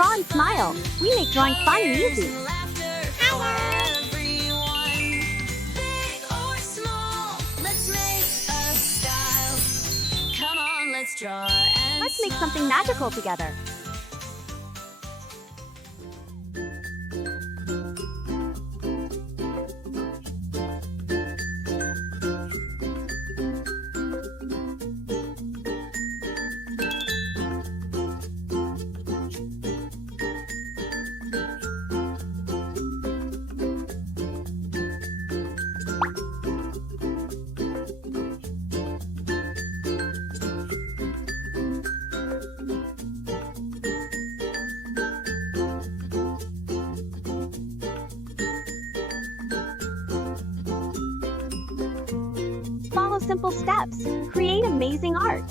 Draw and smile. We make drawing fun and easy. Let's make something magical together. Follow simple steps. Create amazing art.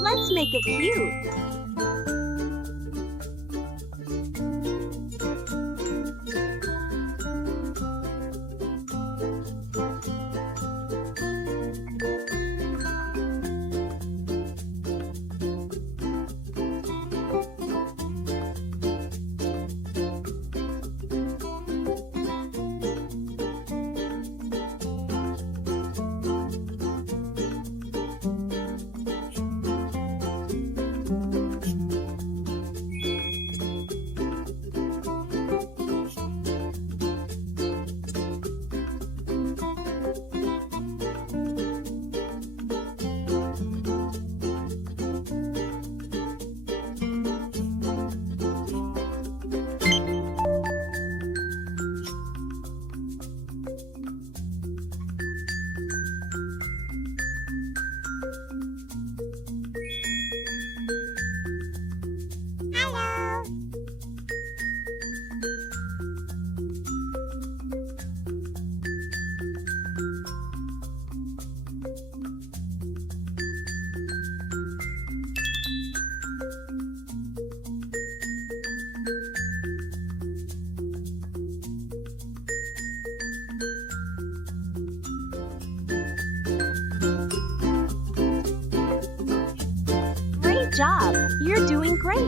Let's make it cute. Great job! You're doing great!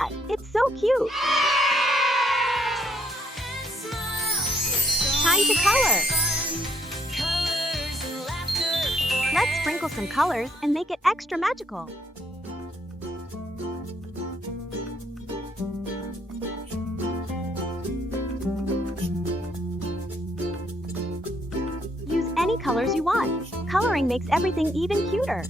that? It's so cute. Time to color. Let's sprinkle some colors and make it extra magical. Use any colors you want. Coloring makes everything even cuter.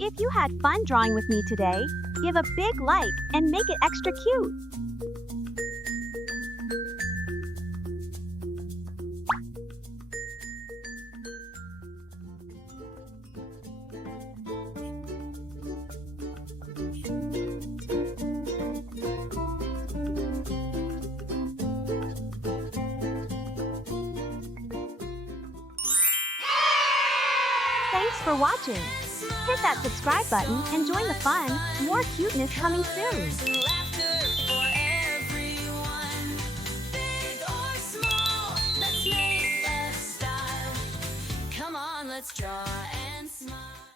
If you had fun drawing with me today, give a big like and make it extra cute. Thanks for watching. Hit that subscribe button and join the fun. More cuteness coming soon. Come on, let's draw and smile.